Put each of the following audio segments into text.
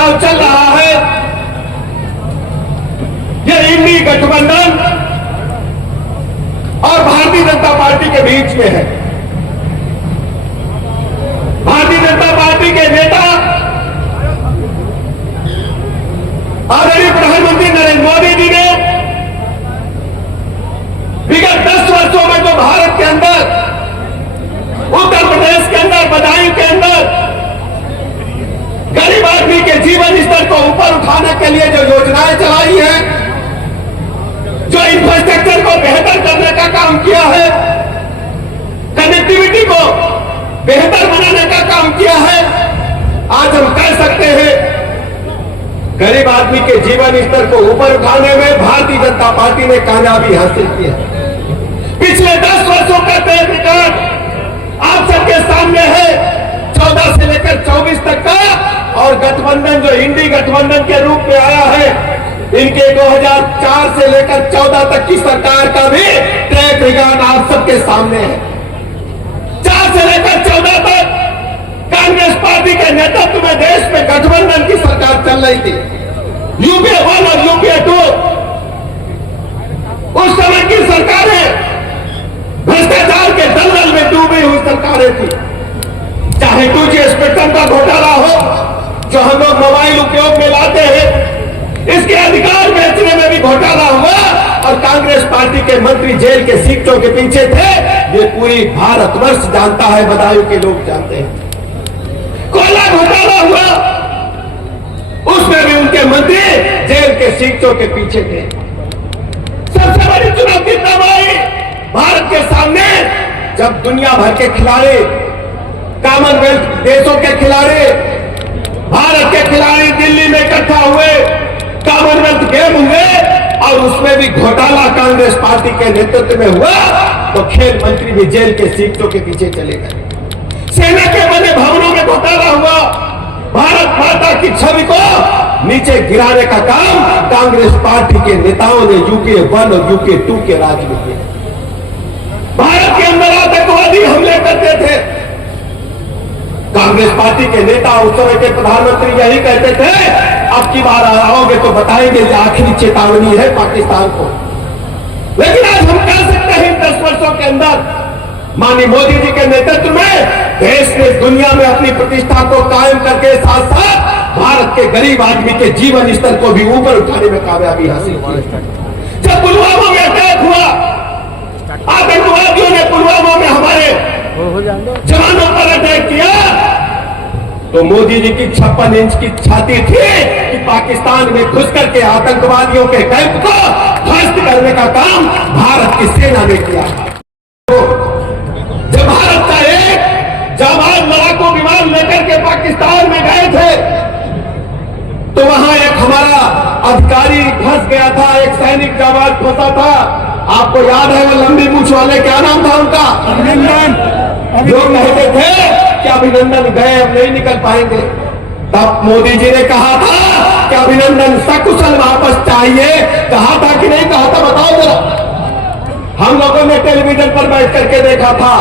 चुनाव चल रहा है, यह इंडी गठबंधन और भारतीय जनता पार्टी के बीच में है। भारतीय जनता पार्टी के नेता आदरणीय प्रधानमंत्री नरेंद्र मोदी जी ने विगत 10 वर्षों में जो भारत के अंदर, उत्तर प्रदेश के अंदर, बदायूं के अंदर गरीब आदमी के जीवन स्तर को ऊपर उठाने के लिए जो योजनाएं चलाई हैं, जो इंफ्रास्ट्रक्चर को बेहतर करने का काम किया है, कनेक्टिविटी को बेहतर बनाने का काम किया है, आज हम कह सकते हैं गरीब आदमी के जीवन स्तर को ऊपर उठाने में भारतीय जनता पार्टी ने कामयाबी हासिल की है। पिछले 10 वर्षों का तय रिकॉर्ड आप सबके सामने है, 14 से लेकर 24 तक का, और गठबंधन जो इंडी गठबंधन के रूप में आया है, इनके 2004 से लेकर 14 तक की सरकार का भी ट्रैक रिकॉर्ड आप सबके सामने है। 4 से लेकर 14 तक कांग्रेस पार्टी के नेतृत्व में देश में गठबंधन की सरकार चल रही थी, यूपीए 1 और यूपीए 2। उस समय की सरकारें भ्रष्टाचार के दलदल में डूबी हुई सरकारें थी। चाहे 2G स्पेक्ट्रम का घोटाला हो, जो हम लोग मोबाइल उपयोग में लाते हैं, इसके अधिकार बेचने में भी घोटाला हुआ और कांग्रेस पार्टी के मंत्री जेल के सीटों के पीछे थे। ये पूरी भारतवर्ष जानता है, बदायूं के लोग जानते हैं। कोयला घोटाला हुआ, उसमें भी उनके मंत्री जेल के सीटों के पीछे थे। सबसे बड़ी चुनौती तब आई भारत के सामने जब दुनिया भर के खिलाड़ी, कॉमनवेल्थ देशों के खिलाड़ी, भारत के खिलाड़ी दिल्ली में इकट्ठा हुए, कॉमनवेल्थ गेम हुए और उसमें भी घोटाला कांग्रेस पार्टी के नेतृत्व में हुआ, तो खेल मंत्री भी जेल के सीटों के पीछे चले गए। सेना के बने भवनों में घोटाला हुआ, भारत माता की छवि को नीचे गिराने का काम कांग्रेस पार्टी के नेताओं ने यूपीए 1 और यूपीए 2 के राज में किया। भारत के अंदर आतंकवादी हमले करते थे, कांग्रेस पार्टी के नेता, उस समय के प्रधानमंत्री यही कहते थे, अब की बार आओगे तो बताएंगे ये आखिरी चेतावनी है पाकिस्तान को। लेकिन आज हम कह सकते हैं 10 वर्षों के अंदर माननीय मोदी जी के नेतृत्व में देश ने दुनिया में अपनी प्रतिष्ठा को कायम करके साथ साथ भारत के गरीब आदमी के जीवन स्तर को भी ऊपर उठाने में कामयाबी हासिल की। जब पुलवामा में अटैक हुआ, आतंकवादियों ने पुलवामा में हमारे जवानों पर अटैक किया, तो मोदी जी की 56 इंच की छाती थी कि पाकिस्तान में घुस करके आतंकवादियों के कैंप को ध्वस्त करने का काम भारत की सेना ने किया। जब भारत का एक जाबाज लड़ाकू विमान लेकर के पाकिस्तान में गए थे, तो वहां एक हमारा अधिकारी फंस गया था, एक सैनिक जाबाज फंसा था। आपको याद है वो लंबी मूछ वाले, क्या नाम था उनका? अभिनंदन। लोग कहते थे कि अभिनंदन गए, अब नहीं निकल पाएंगे। तब मोदी जी ने कहा था कि अभिनंदन सकुशल वापस चाहिए। कहा था कि नहीं कहा था, बताओ जरा। हम लोगों ने टेलीविजन पर बैठ करके देखा था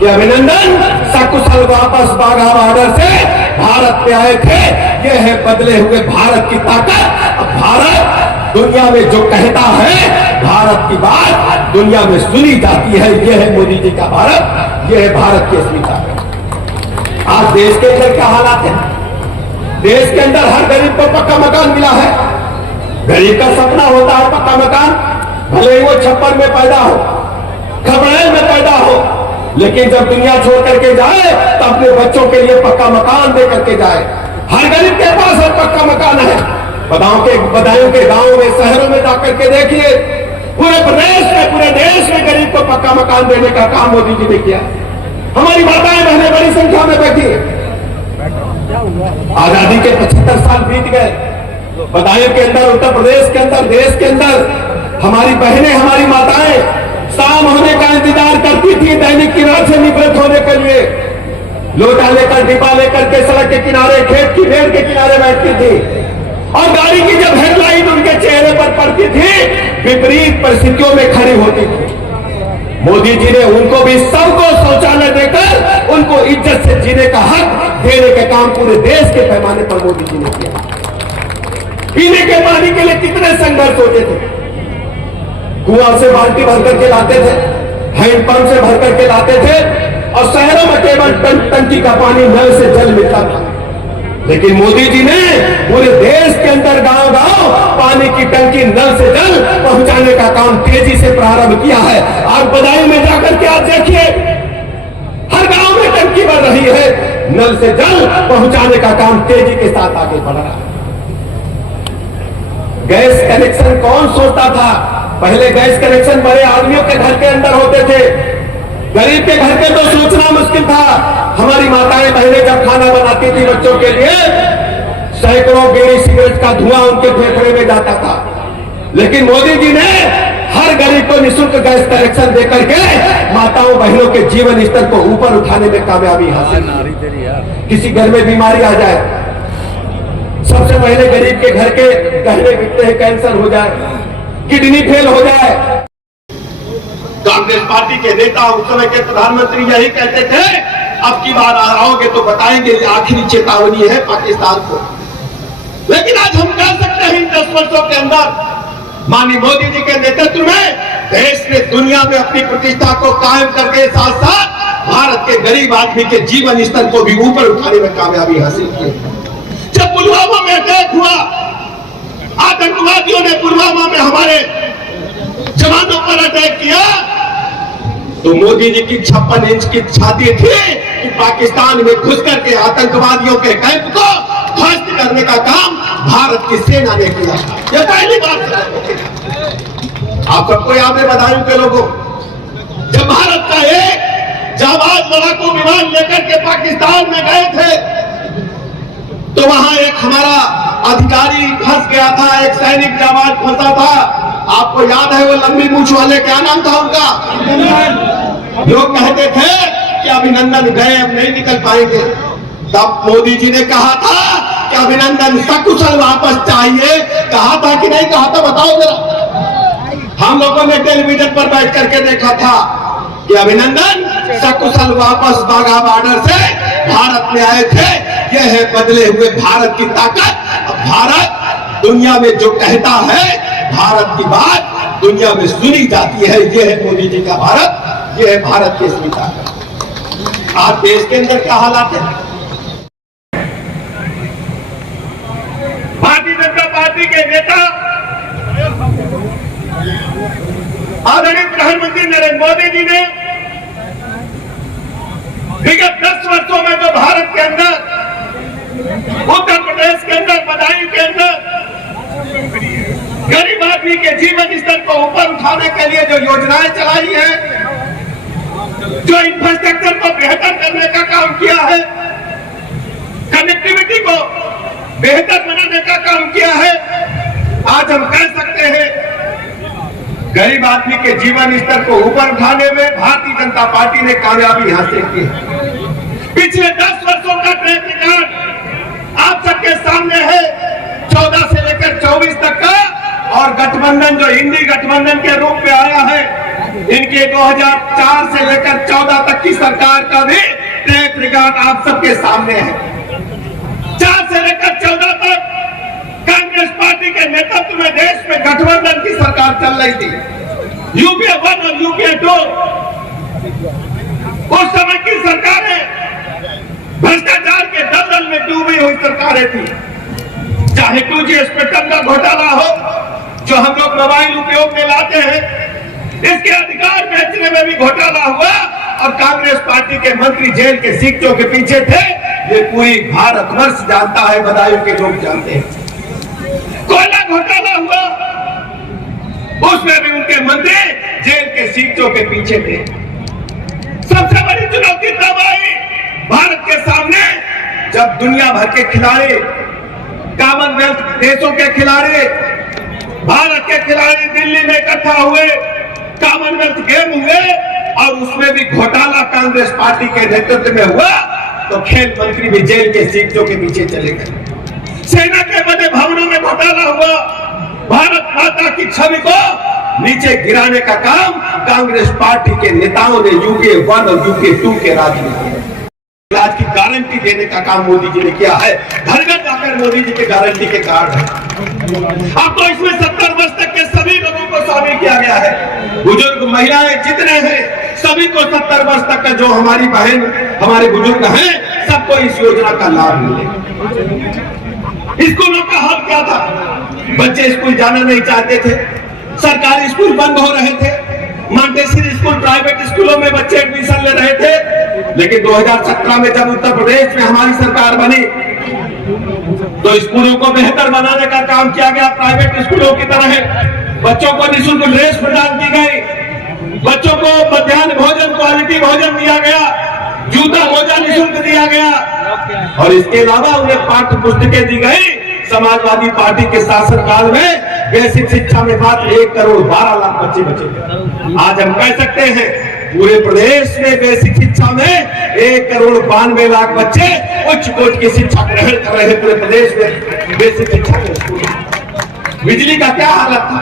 कि अभिनंदन सकुशल वापस बाघा बॉर्डर से भारत में आए थे। यह है बदले हुए भारत की ताकत। अब भारत दुनिया में जो कहता है, भारत की बात दुनिया में सुनी जाती है। यह है मोदी जी का भारत, यह है भारत की असली ताकत। आज देश के अंदर क्या हालात है? देश के अंदर हर गरीब को पक्का मकान मिला है। गरीब का सपना होता है पक्का मकान, भले ही वो छप्पर में पैदा हो, खबरेल में पैदा हो, लेकिन जब दुनिया छोड़ करके जाए तो अपने बच्चों के लिए पक्का मकान दे करके जाए। हर गरीब के पास एक पक्का मकान है। बदायूं के गांवों में, शहरों में जाकर के देखिए, पूरे प्रदेश में, पूरे देश में गरीब को पक्का मकान देने का काम मोदी जी ने किया। हमारी माताएं बहनें बड़ी संख्या में बैठी है। आजादी के 75 साल बीत गए। बदायूं के अंदर, उत्तर प्रदेश के अंदर, देश के अंदर हमारी बहनें, हमारी माताएं शाम होने का इंतजार करती थी दैनिक किराए से निवृत्त होने के लिए। लोटा लेकर, डिब्बा लेकर के सड़क के किनारे, खेत की वेड़ के किनारे बैठती थी और गाड़ी की जब हेडलाइट उनके चेहरे पर पड़ती थी, विपरीत परिस्थितियों में खड़ी होती थी। मोदी जी ने उनको भी सबको शौचालय देकर उनको इज्जत से जीने का हक देने का काम पूरे देश के पैमाने पर मोदी जी ने किया। पीने के पानी के लिए कितने संघर्ष होते थे, कुआं से बाल्टी भर करके लाते थे, हैंडपंप से भर करके लाते थे और शहरों में केवल टंकी का पानी नल से जल मिलता था। लेकिन मोदी जी ने पूरे देश के अंदर गांव-गांव पानी की टंकी नल से जल पहुंचाने का काम तेजी से प्रारंभ किया है। आप बदायूं में जाकर के आप देखिए, हर गांव में टंकी बन रही है, नल से जल पहुंचाने का काम तेजी के साथ आगे बढ़ रहा है। गैस कनेक्शन कौन सोचता था? पहले गैस कनेक्शन बड़े आदमियों के घर के अंदर होते थे, गरीब के घर के तो सोचना मुश्किल था। हमारी माताएं बहनें जब खाना बनाती थी बच्चों के लिए, सैकड़ों बीड़ी सिगरेट का धुआं उनके फेफड़े में जाता था। लेकिन मोदी जी ने हर गरीब को निःशुल्क गैस कनेक्शन देकर के माताओं बहनों के जीवन स्तर को ऊपर उठाने में कामयाबी हासिल की। किसी घर में बीमारी आ जाए, सबसे पहले गरीब के घर के गहने बिकते हैं, कैंसर हो जाए, किडनी फेल हो जाए, कांग्रेस पार्टी के नेता उस समय के प्रधानमंत्री यही कहते थे, अब की बार आओगे तो बताएंगे आखिरी चेतावनी है पाकिस्तान को। लेकिन आज हम कह सकते हैं इन 10 वर्षों के अंदर माननीय मोदी जी के नेतृत्व में देश ने दुनिया में अपनी प्रतिष्ठा को कायम करके साथ साथ भारत के गरीब आदमी के जीवन स्तर को भी ऊपर उठाने में कामयाबी हासिल की। जब पुलवामा में अटैक हुआ, आतंकवादियों ने पुलवामा में हमारे जवानों पर अटैक किया, तो मोदी जी की 56 इंच की छाती थी कि पाकिस्तान में घुस करके आतंकवादियों के कैंप को ध्वस्त करने का काम भारत की सेना ने किया। यह पहली बात। आप सबको याद है बदायूं के लोगों, जब भारत का एक जाबाज लड़ाकू विमान लेकर के पाकिस्तान में गए थे, तो वहां एक हमारा अधिकारी फंस गया था, एक सैनिक जाबाज फंसा था। आपको याद है वो लंबी मूंछ वाले, क्या नाम था उनका? लोग कहते थे कि अभिनंदन गए, अब नहीं निकल पाएंगे। तब मोदी जी ने कहा था कि अभिनंदन सकुशल वापस चाहिए। कहा था कि नहीं कहा था, बताओ जरा। हम लोगों ने टेलीविजन पर बैठ करके देखा था कि अभिनंदन सकुशल वापस बाघा बॉर्डर से भारत में आए थे। यह है बदले हुए भारत की ताकत। भारत दुनिया में जो कहता है, भारत की बात दुनिया में सुनी जाती है। यह है मोदी जी का भारत, यह है भारत की असली ताकत। आज देश के अंदर क्या हालात है? भारतीय जनता पार्टी के नेता आदरणीय प्रधानमंत्री नरेंद्र मोदी जी ने विगत 10 वर्षों में जो भारत के अंदर, उत्तर प्रदेश के अंदर, बदायूं के अंदर गरीब आदमी के जीवन स्तर को ऊपर उठाने के लिए जो योजनाएं चलाई है, जो इंफ्रास्ट्रक्चर को बेहतर करने का काम किया है, कनेक्टिविटी को बेहतर बनाने का काम किया है, आज हम कह सकते हैं गरीब आदमी के जीवन स्तर को ऊपर उठाने में भारतीय जनता पार्टी ने कामयाबी हासिल की है। पिछले 10 वर्षों का ट्रैक रिकॉर्ड आप सबके सामने है, 14 से लेकर 24 तक का, और गठबंधन जो इंडी गठबंधन के रूप में आया है, इनके 2004 से लेकर 14 तक की सरकार का भी ट्रैक रिकॉर्ड आप सबके सामने है। 4 से लेकर 14 तक कांग्रेस पार्टी के नेतृत्व में देश में गठबंधन की सरकार चल रही थी, यूपीए 1 और यूपीए 2। उस समय की सरकारें भ्रष्टाचार के दलदल में डूबी हुई सरकारें थी। चाहे 2G स्पेक्ट्रम का घोटाला हो, जो हम लोग मोबाइल उपयोग में लाते हैं, इसके अधिकार बेचने में भी घोटाला हुआ और कांग्रेस पार्टी के मंत्री जेल के सिक्कों के पीछे थे। ये पूरी भारतवर्ष जानता है, बदायूं के लोग जानते हैं। कोयला घोटाला हुआ, उसमें भी उनके मंत्री जेल के सिक्कों के पीछे थे। सबसे बड़ी चुनौती तब आई भारत के सामने जब दुनिया भर के खिलाड़ी, कॉमनवेल्थ देशों के खिलाड़ी, भारत के खिलाड़ी दिल्ली में इकट्ठा हुए, कॉमनवेल्थ गेम हुए और उसमें भी घोटाला कांग्रेस पार्टी के नेतृत्व में हुआ, तो खेल मंत्री भी जेल के सिक्कों के पीछे चले गए। सेना के बड़े भवनों में घोटाला हुआ, भारत माता की छवि को नीचे गिराने का काम कांग्रेस पार्टी के नेताओं ने यूके 1 और यूके 2 के राज में किया। इलाज की गारंटी देने का काम मोदी जी ने किया है। घर घर जाकर मोदी जी के गारंटी के कार्ड है। अब तो इसमें 70 वर्ष तक के सभी लोगों को शामिल किया गया है। बुजुर्ग महिलाएं जितने हैं सभी को 70 वर्ष तक का जो हमारी बहन हमारे बुजुर्ग हैं सबको इस योजना का लाभ मिलेगा। स्कूलों का हाल क्या था? बच्चे स्कूल जाना नहीं चाहते थे, सरकारी स्कूल बंद हो रहे थे, मॉन्टेसरी स्कूल प्राइवेट स्कूलों में बच्चे एडमिशन ले रहे थे। लेकिन 2017 में जब उत्तर प्रदेश में हमारी सरकार बनी तो स्कूलों को बेहतर बनाने का काम किया गया। प्राइवेट स्कूलों की तरह बच्चों को निःशुल्क ड्रेस प्रदान की गई, बच्चों को मध्याह्न भोजन क्वालिटी भोजन दिया गया, जूता मोजा निःशुल्क दिया गया और इसके अलावा उन्हें पाठ्य पुस्तकें दी गई। समाजवादी पार्टी के शासनकाल में बेसिक शिक्षा में मात्र 1 करोड़ 12 लाख बच्चे बचे। आज हम कह सकते हैं पूरे प्रदेश में बेसिक शिक्षा में 1 करोड़ 92 लाख बच्चे उच्च कोटि की शिक्षा ग्रहण कर रहे हैं। पूरे प्रदेश में बेसिक शिक्षा के स्कूल। बिजली का क्या हालत था?